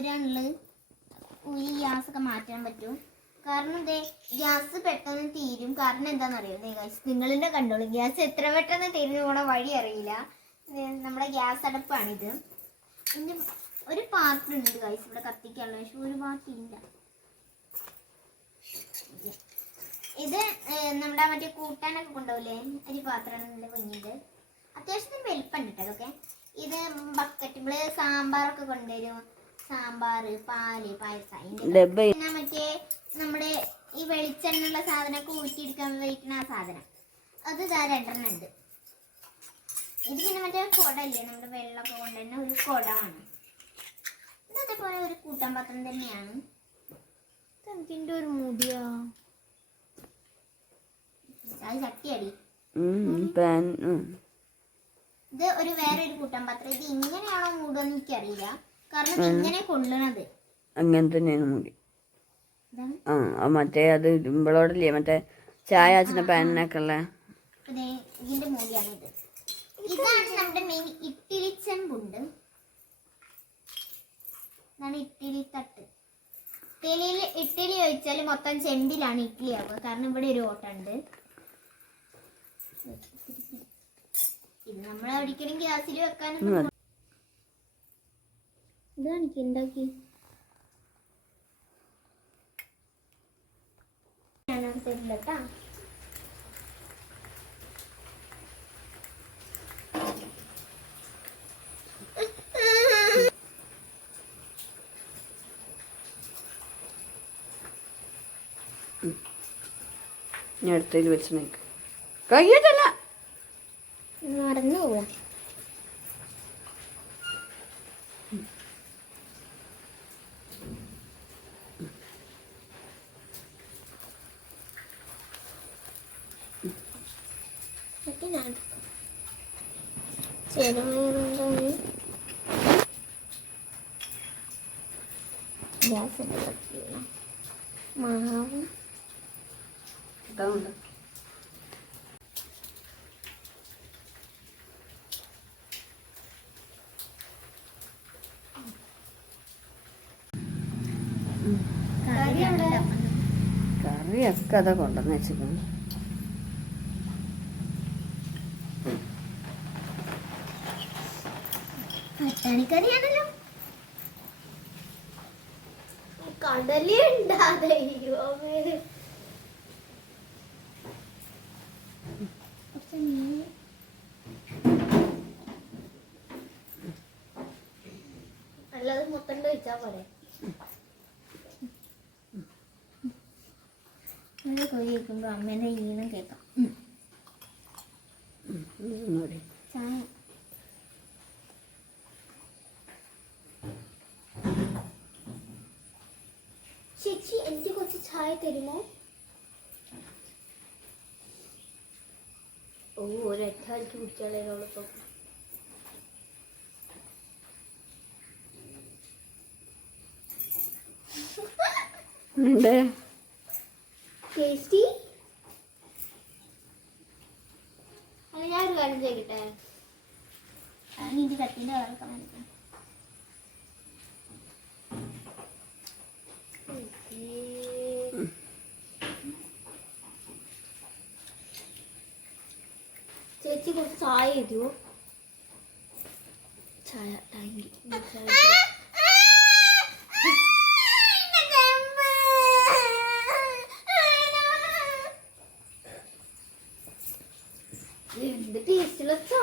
ഊരാനുള്ളത് ഊരി ഗ്യാസൊക്കെ മാറ്റാൻ പറ്റും. കാരണം ഇതേ ഗ്യാസ് പെട്ടെന്ന് തീരും. കാരണം എന്താണെന്നറിയോ ഗൈസ്, നിങ്ങളിൻ്റെ കണ്ടോളൂ, ഗ്യാസ് എത്ര പെട്ടെന്ന് തീർന്നു പോണ വഴി അറിയില്ല. നമ്മുടെ ഗ്യാസ് അടുപ്പാണിത്. ഇതിൻ്റെ ഒരു പാർട്ടുണ്ട് ഗൈസ് ഇവിടെ കത്തിക്കാനുള്ള, പക്ഷെ ഒരു പാർട്ടില്ല. ഇത് നമ്മുടെ മറ്റേ കൂട്ടാനൊക്കെ കൊണ്ടുപോകില്ലേ, ഒരു പാത്രമാണ് നല്ല കുഞ്ഞിത്. അത്യാവശ്യത്തിന് വലിപ്പമുണ്ട് കേട്ടോ അതൊക്കെ. ഇത് ബക്കറ്റ് നമ്മൾ സാമ്പാറൊക്കെ കൊണ്ടുവരും, സാമ്പാർ, പാല്, പായസം. മറ്റേ നമ്മുടെ ഈ വെളിച്ചെണ്ണുള്ള സാധനമൊക്കെ ഊറ്റിയെടുക്കാൻ ഉപയോഗിക്കുന്ന ആ സാധനം, അത് ഇതാ 2 ഉണ്ട്. ഇത് പിന്നെ മറ്റേ കുടല്ലേ, നമ്മുടെ വെള്ളമൊക്കെ കൊണ്ടുതന്നെ ഒരു കുടമാണ്. ഇത് അതേപോലെ ഒരു കൂട്ടാൻ പാത്രം തന്നെയാണ്. ഇതിൻ്റെ ഒരു മുടിയാ, അത് ചട്ടിയടി. ഇത് ഒരു വേറെ ഒരു കൂട്ടാൻ പാത്രം. ഇത് ഇങ്ങനെയാണോ മൂടെന്ന് എനിക്കറിയില്ല, കാരണം ഇങ്ങനെ കൊള്ളണത് അങ്ങനെ തന്നെയാണ് മൂടി. മറ്റേ അത് ഇമ്പളോടല്ലേ മറ്റേ ചായ അച്ഛന പാനൊക്കെ ഉള്ള ഇതിന്റെ മൂടിയാണിത്. ഇതാണ് നമ്മുടെ മെയിൻ ഇഡ്ഡലി ചെമ്പുണ്ട്. ഇതാണ് ഇഡ്ഡലി തട്ട്. ഇഡ്ഡലി ഒഴിച്ചാൽ മൊത്തം ചെമ്പിലാണ് ഇഡ്ഡലി ആവുക, കാരണം ഇവിടെ ഒരു ഓട്ടുണ്ട്. ഇത് നമ്മൾ ഒരിക്കലും ഗ്യാസിൽ വെക്കാനൊന്നും ഇതാണ് ഉണ്ടാക്കി തരില്ല കേട്ടാ. ഞാൻ അടുത്തതിൽ വെച്ച് കഴിയട്ടല്ല മറന്നു പോവാ. ഗ്യാസ് മാവും കറിയൊക്കെ അതാ കൊണ്ടുവന്ന് വെച്ചിരിക്കുന്നു. പട്ടാണിക്കറിയാണല്ലോ. കടലി ഉണ്ടാതെ അല്ലാതെ മൊത്തം കഴിച്ചാ പോലെ. കോഴി കേൾക്കുമ്പോ അമ്മേനെ ഈണം കേൾക്കാം. ചായ ചേച്ചി എനിക്ക് കുറച്ച് ചായ തരുമോ? ഓ ഒരൊറ്റ അടിച്ച് കുടിച്ചാലോളിപ്പം. ടേസ്റ്റി. അല്ല ഞാനൊരു കാര്യം ചെയ്യട്ടെ, ഇത് കട്ടിൻ്റെ കളറൊക്കെ കാണിക്കാം. ചേച്ചി കുറച്ച് ചായ തരുമോ? ചായ താങ്ക് എന്ത് ടേസ്റ്റുള്ള ചായ.